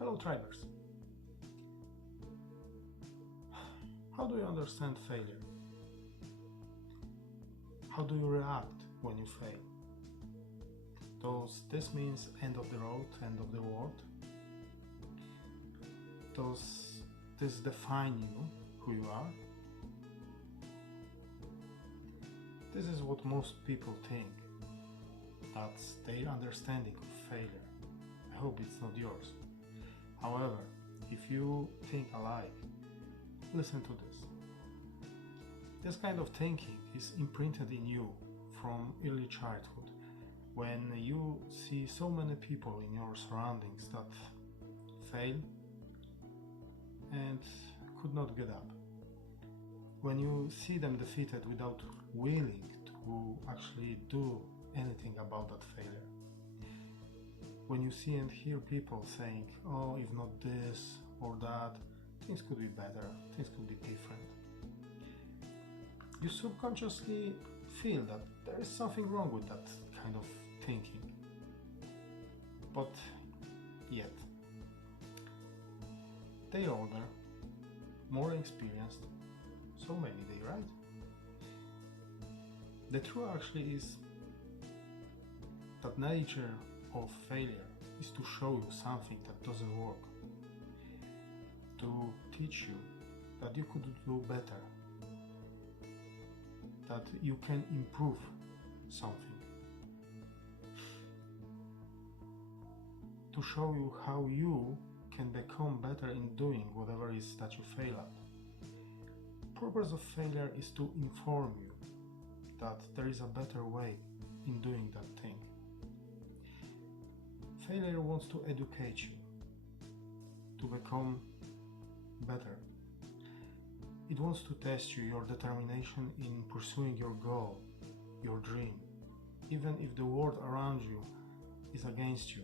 Hello Tribers! How do you understand failure? How do you react when you fail? Does this mean end of the road, end of the world? Does this define you, who you are? This is what most people think. That's their understanding of failure. I hope it's not yours. However, if you think alike, listen to this. This kind of thinking is imprinted in you from early childhood, when you see so many people in your surroundings that fail and could not get up. When you see them defeated without willing to actually do anything about that failure. When you see and hear people saying, oh, if not this or that, things could be better, things could be different. You subconsciously feel that there is something wrong with that kind of thinking. But yet, they are older, more experienced, so maybe they're right. The truth actually is that nature of failure is to show you something that doesn't work, to teach you that you could do better, that you can improve something, to show you how you can become better in doing whatever it is that you fail at. The purpose of failure is to inform you that there is a better way in doing that thing. Failure wants to educate you to become better. It wants to test your determination in pursuing your goal, your dream, even if the world around you is against you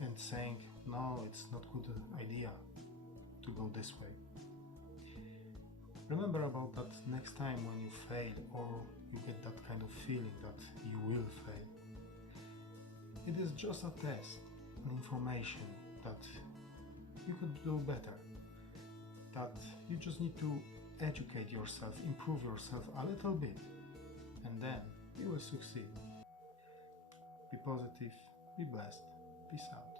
and saying, no, it's not a good idea to go this way. Remember about that next time when you fail or you get that kind of feeling that you will fail. It is just a test, an information that you could do better, that you just need to educate yourself, improve yourself a little bit, and then you will succeed. Be positive, be blessed, peace out.